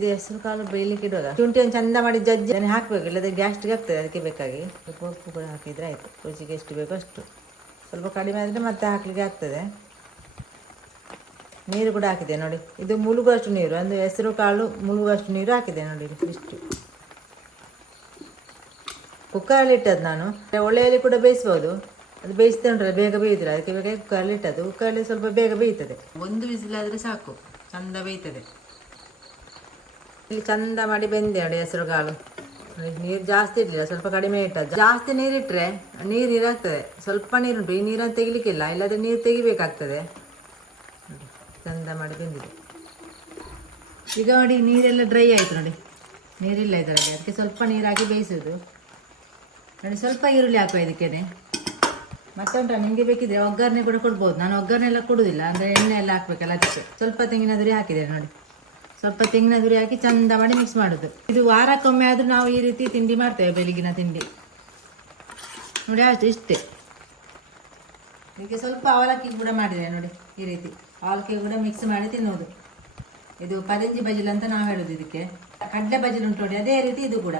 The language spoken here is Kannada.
ಇದು ಹೆಸರು ಕಾಳು ಬೇಯಲಿಕ್ಕೆ ಇಡುವಾಗ ಶುಂಠಿ ಒಂದು ಚಂದ ಮಾಡಿ ಜಜ್ಜಿ ಹಾಕಬೇಕು, ಇಲ್ಲದೆ ಗ್ಯಾಸ್ಟ್ರಿಗೆ ಆಗ್ತದೆ. ಅದಕ್ಕೆ ಬೇಕಾಗಿ ಸ್ವಲ್ಪ ಉಪ್ಪು ಕೂಡ ಹಾಕಿದರೆ ಆಯಿತು. ರುಚಿಗೆ ಎಷ್ಟು ಬೇಕೋ ಅಷ್ಟು. ಸ್ವಲ್ಪ ಕಡಿಮೆ ಆದರೆ ಮತ್ತೆ ಹಾಕಲಿಕ್ಕೆ ಆಗ್ತದೆ. ನೀರು ಕೂಡ ಹಾಕಿದೆ ನೋಡಿ. ಇದು ಮುಳುಗುವಷ್ಟು ನೀರು, ಅಂದರೆ ಹೆಸರು ಕಾಳು ಮುಳುಗುವಷ್ಟು ನೀರು ಹಾಕಿದೆ ನೋಡಿ. ಇಷ್ಟು ಕುಕ್ಕರಲ್ಲಿ ಇಟ್ಟದ್ದು ನಾನು. ಒಳ್ಳೆಯಲ್ಲಿ ಕೂಡ ಬೇಯಿಸ್ಬೋದು. ಅದು ಬೇಯಿಸ್ತಾ ಉಂಟಲ್ಲ ಬೇಗ ಬೇಯುತ್ತಿಲ್ಲ, ಅದಕ್ಕೆ ಬೇಕಾಗಿ ಕುಕ್ಕರಲ್ಲಿ ಇಟ್ಟದ್ದು. ಕುಕ್ಕರಲ್ಲಿ ಸ್ವಲ್ಪ ಬೇಗ ಬೇಯ್ತದೆ. ಒಂದು ವಿಸಿಲಾದರೆ ಸಾಕು, ಚಂದ ಬೇಯ್ತದೆ. ಇಲ್ಲಿ ಚಂದ ಮಾಡಿ ಬೆಂದೆ ನೋಡಿ ಹೆಸರು ಕಾಳು. ನೀರು ಜಾಸ್ತಿ ಇರಲಿಲ್ಲ, ಸ್ವಲ್ಪ ಕಡಿಮೆ ಇಟ್ಟದ್ದು. ಜಾಸ್ತಿ ನೀರಿಟ್ಟರೆ ನೀರು ನೀರಾಗ್ತದೆ. ಸ್ವಲ್ಪ ನೀರುಂಟು, ಈ ನೀರನ್ನು ತೆಗಿಲಿಕ್ಕಿಲ್ಲ, ಇಲ್ಲದ್ರೆ ನೀರು ತೆಗಿಬೇಕಾಗ್ತದೆ. ಚಂದ ಮಾಡಿ ಬೆಂದಿದೆ. ಈಗ ನೋಡಿ ನೀರೆಲ್ಲ ಡ್ರೈ ಆಯಿತು ನೋಡಿ, ನೀರಿಲ್ಲ ಇದರಲ್ಲಿ. ಅದಕ್ಕೆ ಸ್ವಲ್ಪ ನೀರು ಹಾಕಿ ಬೇಯಿಸೋದು ನೋಡಿ. ಸ್ವಲ್ಪ ಈರುಳ್ಳಿ ಹಾಕುವ ಇದಕ್ಕೇನೆ. ಮತ್ತೆ ಉಂಟ ನಿಮಗೆ ಬೇಕಿದ್ರೆ ಒಗ್ಗರಣೆ ಕೂಡ ಕೊಡ್ಬೋದು. ನಾನು ಒಗ್ಗರಣೆ ಎಲ್ಲ ಕೊಡುವುದಿಲ್ಲ, ಅಂದರೆ ಎಣ್ಣೆ ಎಲ್ಲ ಹಾಕ್ಬೇಕಲ್ಲ, ಅದಕ್ಕೆ ಸ್ವಲ್ಪ ತೆಂಗಿನ ತುರಿ ಹಾಕಿದೆ ನೋಡಿ. ಸ್ವಲ್ಪ ತೆಂಗಿನ ತುರಿ ಹಾಕಿ ಚಂದ ಮಾಡಿ ಮಿಕ್ಸ್ ಮಾಡೋದು. ಇದು ವಾರಕ್ಕೊಮ್ಮೆ ಆದರೂ ನಾವು ಈ ರೀತಿ ತಿಂಡಿ ಮಾಡ್ತೇವೆ, ಬೆಳಗಿನ ತಿಂಡಿ ನೋಡಿ. ಅಷ್ಟು ಇಷ್ಟೇ. ಇದಕ್ಕೆ ಸ್ವಲ್ಪ ಅವಲಕ್ಕಿ ಕೂಡ ಮಾಡಿದೆ ನೋಡಿ. ಈ ರೀತಿ ಅವಲಕ್ಕಿ ಕೂಡ ಮಿಕ್ಸ್ ಮಾಡಿ ತಿನ್ನೋದು. ಇದು ಪರಂಜಿ ಬಜಿಲ್ ಅಂತ ನಾವು ಹೇಳೋದು ಇದಕ್ಕೆ. ಕಡಲೆ ಬಜಿಲ್ ಉಂಟು ನೋಡಿ, ಅದೇ ರೀತಿ ಇದು ಕೂಡ.